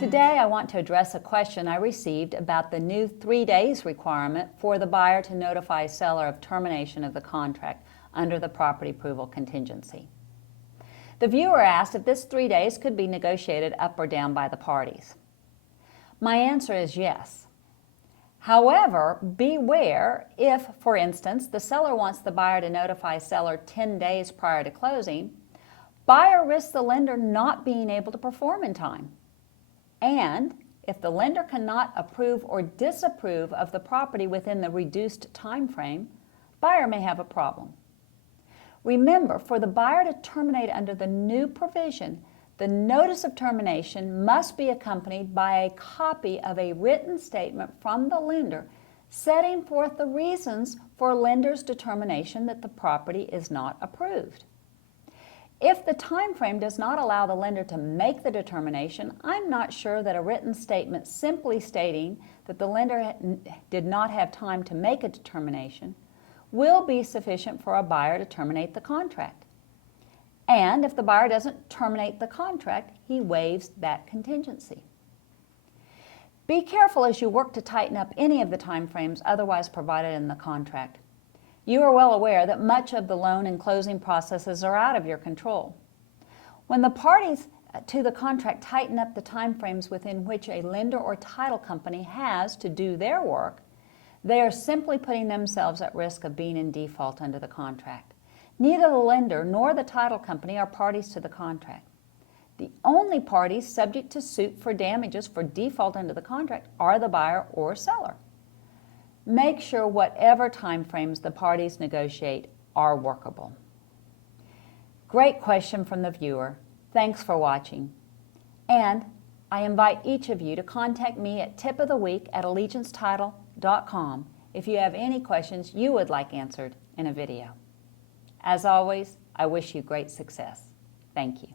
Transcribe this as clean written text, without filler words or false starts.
Today, I want to address a question I received about the new 3 days requirement for the buyer to notify seller of termination of the contract under the property approval contingency. The viewer asked if this 3 days could be negotiated up or down by the parties. My answer is yes. However, beware if, for instance, the seller wants the buyer to notify seller 10 days prior to closing, buyer risks the lender not being able to perform in time. And if the lender cannot approve or disapprove of the property within the reduced time frame, buyer may have a problem. Remember, for the buyer to terminate under the new provision, the notice of termination must be accompanied by a copy of a written statement from the lender setting forth the reasons for lender's determination that the property is not approved. If the time frame does not allow the lender to make the determination, I'm not sure that a written statement simply stating that the lender did not have time to make a determination will be sufficient for a buyer to terminate the contract. And if the buyer doesn't terminate the contract, he waives that contingency. Be careful as you work to tighten up any of the time frames otherwise provided in the contract. You are well aware that much of the loan and closing processes are out of your control. When the parties to the contract tighten up the time frames within which a lender or title company has to do their work, they are simply putting themselves at risk of being in default under the contract. Neither the lender nor the title company are parties to the contract. The only parties subject to suit for damages for default under the contract are the buyer or seller. Make sure whatever time frames the parties negotiate are workable. Great question from the viewer. Thanks for watching. And I invite each of you to contact me at tipoftheweek@allegiancetitle.com if you have any questions you would like answered in a video. As always, I wish you great success. Thank you.